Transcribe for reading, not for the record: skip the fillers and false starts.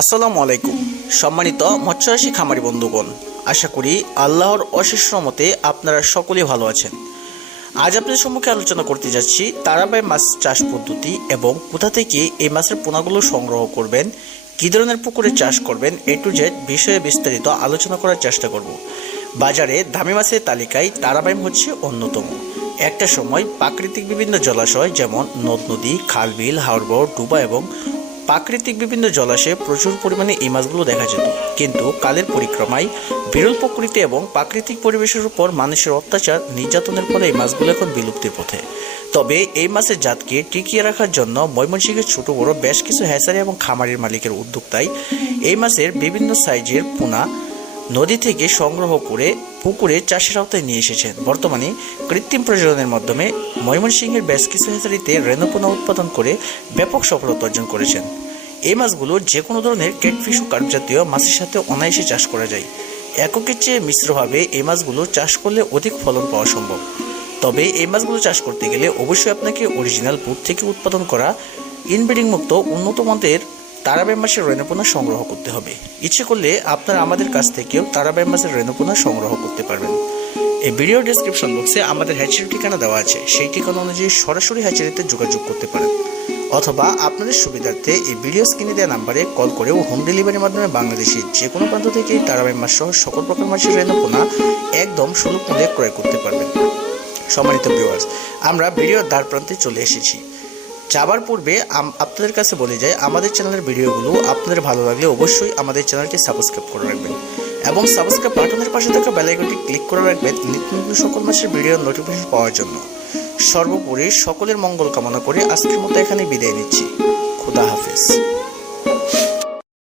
আসসালামু আলাইকুম। সম্মানিত মৎস্যচাষী খামারি বন্ধুগণ, আশা করি আল্লাহর অশেষ রহমতে আপনারা সকলেই ভালো আছেন। আজ আপনাদের সম্মুখে আলোচনা করতে যাচ্ছি তারাবাই মাছ চাষ পদ্ধতি এবং কোথা থেকে এই মাছের পোনাগুলো সংগ্রহ করবেন, কী ধরনের পুকুরে চাষ করবেন, A to Z বিষয়ে বিস্তারিত আলোচনা করার চেষ্টা করব। বাজারে দামি মাছের তালিকায় তারাবাই হচ্ছে অন্যতম। একটা সময় প্রাকৃতিক বিভিন্ন জলাশয় যেমন নদ নদী, খাল বিল, হাওর ডুবা এবং প্রাকৃতিক বিভিন্ন জলাশয়ে প্রচুর পরিমাণে এই মাছগুলো দেখা যেত, কিন্তু কালের পরিক্রমায় বিরল প্রকৃতি এবং প্রাকৃতিক পরিবেশের উপর মানুষের অত্যাচার নির্যাতনের ফলে এই মাছগুলো এখন বিলুপ্তির পথে। তবে এই মাছের জাতকে টিকিয়ে রাখার জন্য ময়মনসিংহের ছোট বড় বেশ কিছু হ্যাচারি এবং খামারের মালিকের উদ্যোক্তায় এই মাছের বিভিন্ন সাইজের পোনা নদী থেকে সংগ্রহ করে পুকুরে চাষের আওতায় নিয়ে এসেছেন। বর্তমানে কৃত্রিম প্রজননের মাধ্যমে ময়মনসিংহের বেশ কিছু হ্যাচারিতে রেণুপোনা উৎপাদন করে ব্যাপক সফলতা অর্জন করেছেন। এই মাছগুলো যে কোনো ধরনের ক্যাটফিশ ও কার্প জাতীয় মাছের সাথে অনায়াসে চাষ করা যায়। এককের চেয়ে মিশ্রভাবে এই মাছগুলো চাষ করলে অধিক ফলন পাওয়া সম্ভব। তবে এই মাছগুলো চাষ করতে গেলে অবশ্যই আপনাকে অরিজিনাল পুট থেকে উৎপাদন করা ইনব্রিডিং মুক্ত উন্নত মানের তারাবাই মাছের রেণুপোনা সংগ্রহ করতে হবে। ইচ্ছে করলে আপনারা আমাদের কাছ থেকেও তারাবাই মাছের রেণুপোনা সংগ্রহ করতে পারবেন। এই ভিডিও ডেসক্রিপশন বক্সে আমাদের হ্যাচারির ঠিকানা দেওয়া আছে, সেই ঠিকানা অনুযায়ী সরাসরি হ্যাচারিতে যোগাযোগ করতে পারেন, অথবা আপনাদের সুবিধার্থে এই ভিডিও স্ক্রিনে দেওয়া নাম্বারে কল করেও হোম ডেলিভারির মাধ্যমে বাংলাদেশের যে কোনো প্রান্ত থেকে তারাবাই মাছ সহ সকল প্রকার মাছের রেণুপোনা একদম সুলভ মূল্যে ক্রয় করতে পারবেন। সম্মানিত ভিউয়ার্স, আমরা ভিডিওর দ্বার প্রান্তে চলে এসেছি। যাবার পূর্বে আপনাদের কাছে বলে যাই, আমাদের চ্যানেলের ভিডিওগুলো আপনাদের ভালো লাগলে অবশ্যই আমাদের চ্যানেলটি সাবস্ক্রাইব করে রাখবেন এবং সাবস্ক্রাইব বাটনের পাশে থাকা বেল আইকনটি ক্লিক করে রাখবেন নিত্য নতুন সকল মাসের ভিডিওর নোটিফিকেশন পাওয়ার জন্য। সর্বোপরি সকলের মঙ্গল কামনা করে আজকের মতো এখানে বিদায় নিচ্ছি। খুদা হাফেজ।